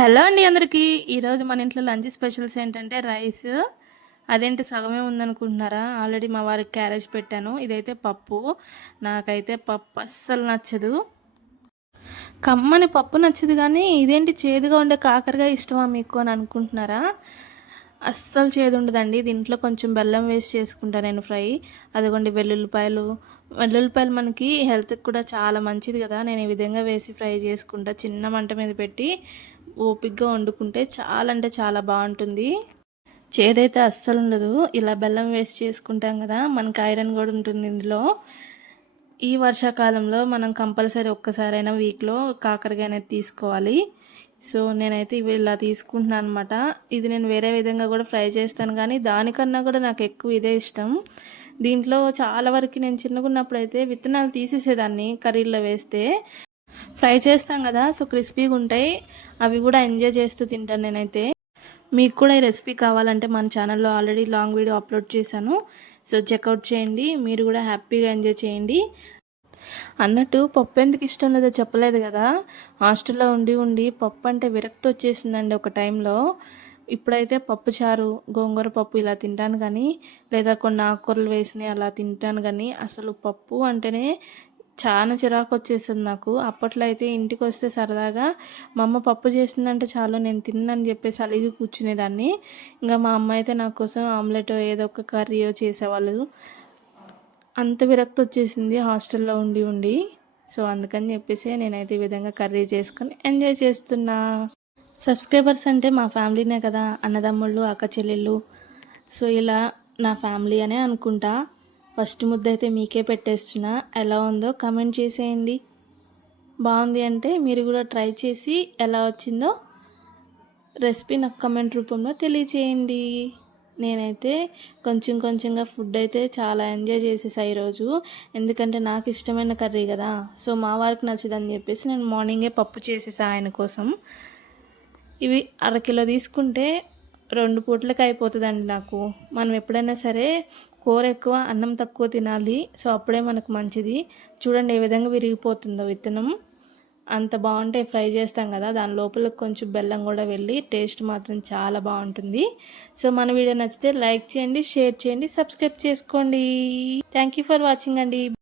Hello అండి అందరికీ. ఈరోజు మన ఇంట్లో లంచ్ స్పెషల్స్ ఏంటంటే రైస్. అదేంటి సగమే ఉందనుకుంటున్నారా? ఆల్రెడీ మా వారికి క్యారేజ్ పెట్టాను. ఇదైతే పప్పు. నాకైతే పప్పు అస్సలు నచ్చదు. కమ్మని పప్పు నచ్చదు కానీ ఇదేంటి చేదుగా ఉండే కాకరకాయ ఇష్టమా మీకు అని అనుకుంటున్నారా? అస్సలు చేదు ఉండదండి. దీంట్లో కొంచెం బెల్లం వేసి చేసుకుంటా నేను ఫ్రై. అదిగోండి వెల్లుల్లిపాయలు మనకి హెల్త్కి కూడా చాలా మంచిది కదా. నేను ఈ విధంగా వేసి ఫ్రై చేసుకుంటా. చిన్న మంట మీద పెట్టి ఓపిక్గా వండుకుంటే చాలా అంటే చాలా బాగుంటుంది. చేదైతే అస్సలు ఉండదు. ఇలా బెల్లం వేసి చేసుకుంటాం కదా, మనకి ఐరన్ కూడా ఉంటుంది ఇందులో. ఈ వర్షాకాలంలో మనం కంపల్సరీ ఒక్కసారైనా వీక్లో కాకరకాయ అనేది తీసుకోవాలి. సో నేనైతే ఇవి ఇలా తీసుకుంటున్నాను అనమాట. ఇది నేను వేరే విధంగా కూడా ఫ్రై చేస్తాను కానీ దానికన్నా కూడా నాకు ఎక్కువ ఇదే ఇష్టం. దీంట్లో చాలా వరకు నేను చిన్నగా ఉన్నప్పుడు అయితే విత్తనాలు తీసేసేదాన్ని కర్రీలో వేస్తే. ఫ్రై చేస్తాం కదా, సో క్రిస్పీగా ఉంటాయి. అవి కూడా ఎంజాయ్ చేస్తూ తింటాను నేనైతే. మీకు కూడా ఈ రెసిపీ కావాలంటే మన ఛానల్లో ఆల్రెడీ లాంగ్ వీడియో అప్లోడ్ చేశాను. సో చెక్అవుట్ చేయండి. మీరు కూడా హ్యాపీగా ఎంజాయ్ చేయండి. అన్నట్టు పప్పు ఎందుకు ఇష్టం లేదో చెప్పలేదు కదా. హాస్టల్లో ఉండి ఉండి పప్పు అంటే విరక్తి వచ్చేసిందండి ఒక టైంలో. ఇప్పుడైతే పప్పు చారు, గోంగూర పప్పు ఇలా తింటాను కానీ, లేదా కొన్ని ఆకుకూరలు వేసినవి అలా తింటాను కానీ, అసలు పప్పు అంటేనే చాలా చిరాకు వచ్చేసింది నాకు. అప్పట్లో అయితే ఇంటికి వస్తే సరదాగా మా అమ్మ పప్పు చేసిందంటే చాలు నేను తిన్నాను చెప్పేసి అలిగి కూర్చునేదాన్ని. ఇంకా మా అమ్మ అయితే నా కోసం ఆమ్లెట్ ఏదో ఒక కర్రీయో చేసేవాళ్ళు. అంత విరక్తి వచ్చేసింది హాస్టల్లో ఉండి ఉండి. సో అందుకని చెప్పేసి నేనైతే ఈ విధంగా కర్రీ చేసుకొని ఎంజాయ్ చేస్తున్నా. సబ్స్క్రైబర్స్ అంటే మా ఫ్యామిలీనే కదా, అన్నదమ్ముళ్ళు, అక్క చెల్లెళ్ళు. సో ఇలా నా ఫ్యామిలీ అనే అనుకుంటా. ఫస్ట్ ముద్ద అయితే మీకే పెట్టేస్తున్నా. ఎలా ఉందో కామెంట్ చేసేయండి. బాగుంది అంటే మీరు కూడా ట్రై చేసి ఎలా వచ్చిందో రెసిపీ నాకు కామెంట్ రూపంలో తెలియచేయండి. నేనైతే కొంచెం కొంచెంగా ఫుడ్ అయితే చాలా ఎంజాయ్ చేసేసా ఈరోజు. ఎందుకంటే నాకు ఇష్టమైన కర్రీ కదా. సో మా వారికి నచ్చదని చెప్పేసి నేను మార్నింగే పప్పు చేసేసా ఆయన కోసం. ఇవి అరకిలో తీసుకుంటే 2 పూటలకి అయిపోతుందండి నాకు. మనం ఎప్పుడైనా సరే కూర ఎక్కువ అన్నం తక్కువ తినాలి. సో అప్పుడే మనకు మంచిది. చూడండి ఏ విధంగా విరిగిపోతుందో విత్తనం. అంత బాగుంటాయి ఫ్రై చేస్తాం కదా, దాని లోపల కొంచెం బెల్లం కూడా వెళ్ళి టేస్ట్ మాత్రం చాలా బాగుంటుంది. సో మన వీడియో నచ్చితే లైక్ చేయండి, షేర్ చేయండి, సబ్స్క్రైబ్ చేసుకోండి. థ్యాంక్ యూ ఫర్ వాచింగ్ అండి.